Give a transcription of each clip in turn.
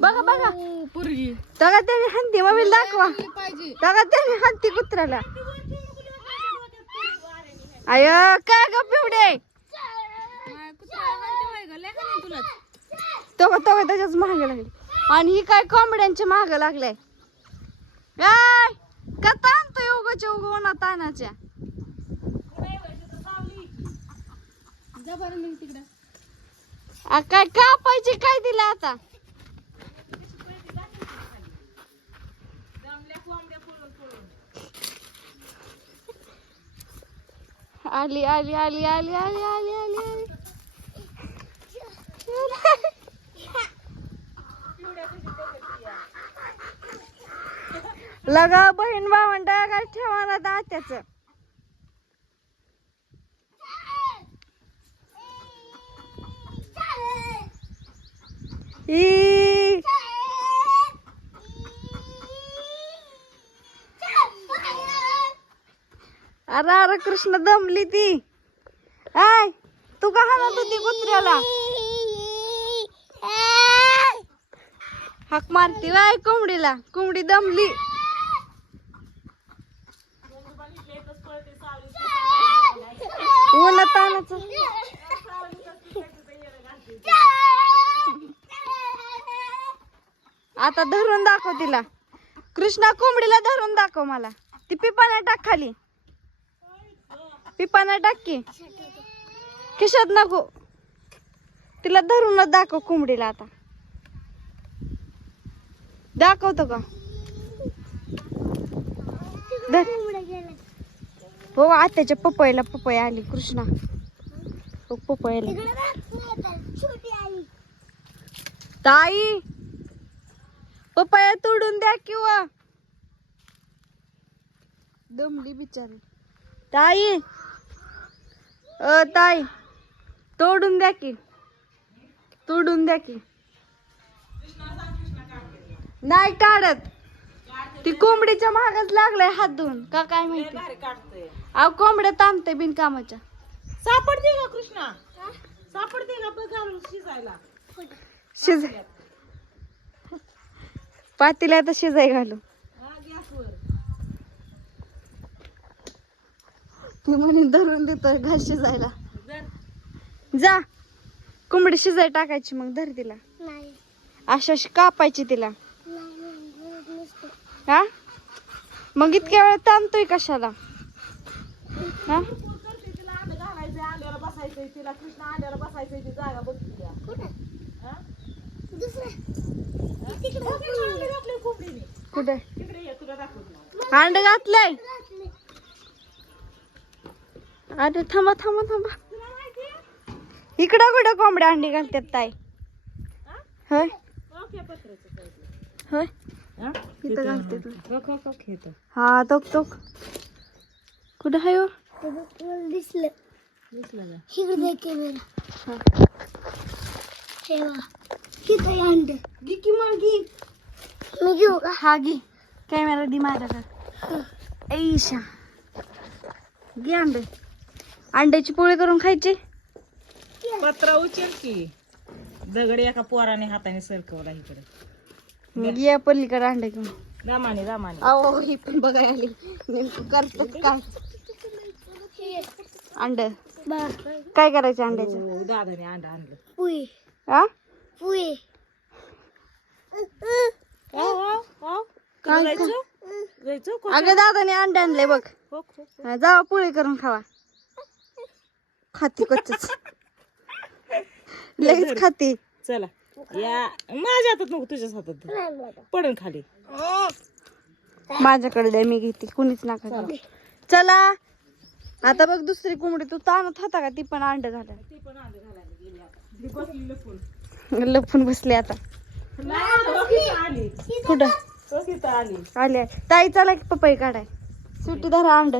बघा बघा. पुरगी. बघा त्याने हंती मोबाईल दाखवा. पाहिजे. बघा त्याने हंती कुत्र्याला. आय काय ग पिवडे तो तो त्याच्याच महाग लागले. आणि ही काय कोंबड्यांच्या महाग लागलाय. काय का ताणतोय उगाच्या उगा तानाच्या काय कापायची काय दिला आता? आली आली आली आली आली आली आली आली. लगा बहीण भावंडा काय ठेवाना दात्याच. ई. अरे अरे कृष्ण दमली ती. आय तू का हाणत होती कुत्र्याला? हाक मारती वाय कोंबडीला. कोंबडी दमली. ऊन तानाच आता धरून दाखव तिला. कृष्णा कोंबडीला धरून दाखव मला. ती पिपाना टाक खाली. पिपाना टाक. की खिशात नको. तिला धरूनच दाखव कोंबडीला आता. दाखवतो का? धर. हो आत्याच्या पपईला पपई आली कृष्णा. हो पपईला ताई पपया तोडून द्या किंवा. दमली बिचारी. ताई अ ताई तोडून द्या की. तोडून द्या की. नाही काढत. ती कोंबडीच्या महागच लागलाय हात धुवून. का काय माहिती? अहो कोंबड्या ताणते बिनकामाच्या. सापडते का कृष्णा. सापडते का बघ घालून शिजायला. शिज पातीला आता शिजाय घालू हा गॅसवर ती म्हणे धरून देतोय घास शिजायला. जा. कोंबडी शिजाय टाकायची मग धर तिला. अशी अशी कापायची तिला. हा? मग इतक्या वेळ ताणतोय कशाला? हा? तिला कृष्णा बसायचंय ती जागा बघ कुठे? अंड घातलंय. अरे थांबा थांबा थांबा. इकडं कुठं कोंबड्या अंडी घालतात ताई. होय? होय? हा? इथं घालते हा तोक तोक. कुठं आहे दिसलं दिसलं का? घे. की मग मी घेऊ का हा गी कॅमेरा दि माझ्याकडे. ऐशा. घे अंडे. अंड्याची पोळी करून खायची? पत्रा उचल की. दगड एका पोराने हाताने सरकवला इकडे. मग ये पलीकडे अंडे घेऊन. रामाने रामाने अहो ही पण बघायला आली. नेमकं करतात काय? अंड. काय करायचं अंड्याचं? हो, दादाने अंडा आणलं. हा हो, हो, हो. काय जायचं? जायचं? को- अगं दादाने अंडे आणले बघ. हो, हो, हो. हा, जावा पोळी करून खावा. खाती कच्चच. लगेच खाती. चला. या माझ्या हातात नको तुझ्याच हातात दे. पडन खाली. माझ्याकडे द्या मी घेते. कुणीच नका देऊ. चला. आता बघ दुसरी कोंबडी तू ताणत होता का? ती पण अंड झालं. ती पण अंडे घालायला गेली आता. ती बसली लपून. बसले आता. आली. कुठं? आली. आले ताई चला की पपई काढाय. सुट्टी धरा अंड.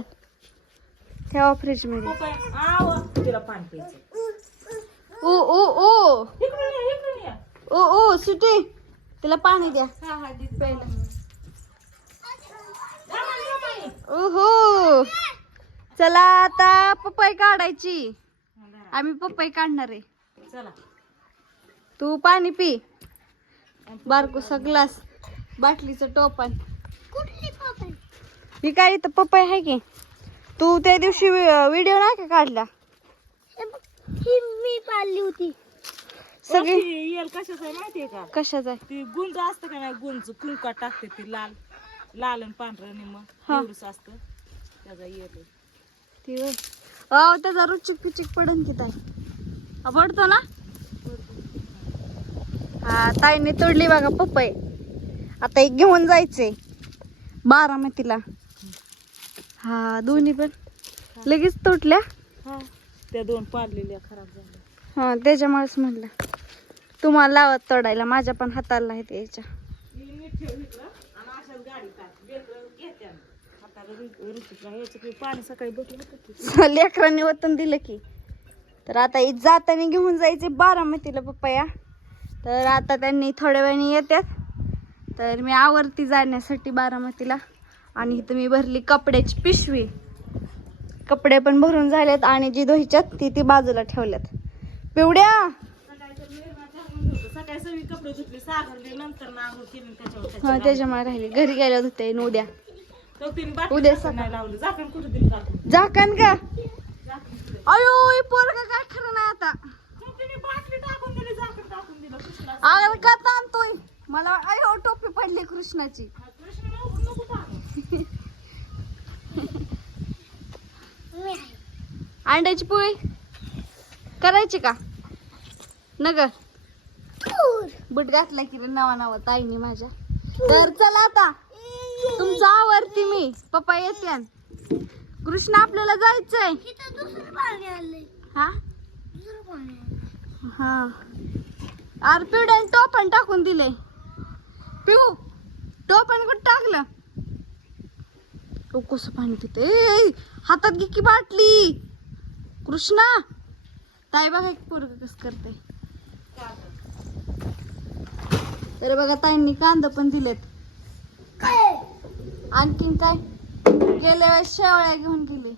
ठेवा फ्रीजमध्ये. पप्पा, आव, तिला पाणी प्यायचं ओ ओ ओ. ओ ओ सुटी. तिला पाणी द्या. हा, हा. ओहो चला आता पपई काढायची. आम्ही पपई काढणार आहे. चला. तू पाणी पी. बारकोसा ग्लास बाटलीचं टोपण. ही काय इथं पपई आहे की? तू त्या दिवशी व्हिडिओ नाही का काढला? मी पाळली होती. सगळी येल कशाचं आहे माहितीये का? कशाच आहे? ती गुंज असतं का नाही गुंज कुंका टाकते ती लाल लाल आणि पांढरं निम हा. एवढंच असतं. त्याचा येतो ती होय. अहो त्याचा रुचिक पिचिक पडून की ताई हा, पडतो ना? हा ताईने तोडली बघा पपई. आता एक घेऊन जायचंय. बारामतीला. हा दोन्ही पण. लगेच तुटल्या? हा त्या दोन पाडलेल्या खराब झाल्या. हा त्याच्यामुळेच म्हणलं. तुम्हाला लावत तोडायला माझ्या पण हाताला आहेत की. लेकरांनी वतन दिलं की. तर आता जाताना घेऊन जायचे बारामतीला पप्पाया. तर आता त्यांनी थोड्या वेळाने येतात तर मी आवरती जाण्यासाठी बारामतीला. आणि इथं मी भरली कपड्याची पिशवी. कपडे पण भरून झालेत आणि जी दोहीच्या ती ती बाजूला ठेवल्यात. पिवड्या! हा त्याच्यामुळे राहिली. घरी गेल्यावर होते उद्या. उद्या झाकण का? अयो पोरगा काय खरं नाही आता. अरे का ताणतोय मला अयो टोपी पडली कृष्णाची हा, कृष्ण नको नको टाकू. अंड्याची पोळी करायची का? नगर. बट घातला की रे नवा नवा ताईने माझ्या. तर चला आता. तुमचं आवडती मी. पप्पा येते कृष्ण आपल्याला जायचंय. हा? हा. आर पिवड्याने टोपण टाकून दिले. पिऊ टोपण कुठं टाकलं? कसं पाणी पिते ए, हातात घे की बाटली. कृष्णा ताई बघा एक पोरग कस करते तर बघा ताईंनी कांदा पण दिलेत. आणखीन काय? गेल्या वेळेस शेवळ्या घेऊन गेली.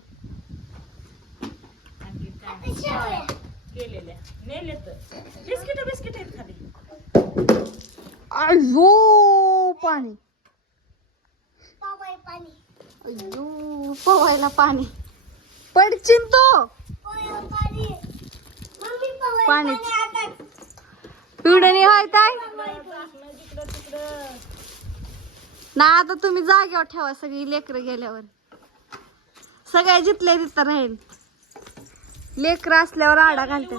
बिस्किट बिस्किट आहेत खाली. अयो पाणी. पावाई पाणी. अयो पवायला पाणी. पडचिन तो. पावाई पाणी. मम्मी पावाई पाणीच. पाणी आता. पिवडणी हाय तिकडं. ना आता तुम्ही जागेवर ठेवा सगळी लेकरं गेल्यावर. सगळ्या जिथल्या तिथं राहील. लेकरं असल्यावर आडा घालते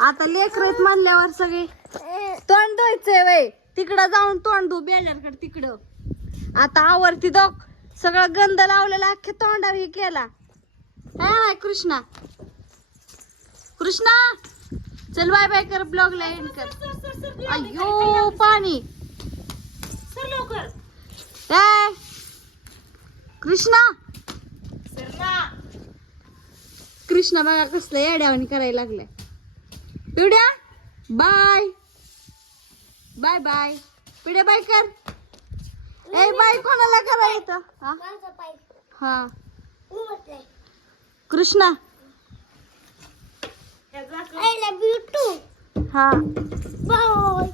आता लेकरं म्हणल्यावर सगळे तोंड धुवायचंय वय. तिकडं जाऊन तोंड धु बेजारकडे तिकडं. आता आवरती दो सगळं गंध लावलेला अख्ख्या तोंडावर हे केला. नाही कृष्णा. कृष्णा चल बाय बाय कर ब्लॉगला एंड कर. अयो पाणी. कृष्णा. कृष्णा बघा कसलं येड्यावानी करायला लागलाय. पिवड्या बाय. Bye bye. पिढ्या बाय कर. ए बाय कोणाला करायचं हा? हा. कृष्णा. हा. बाय.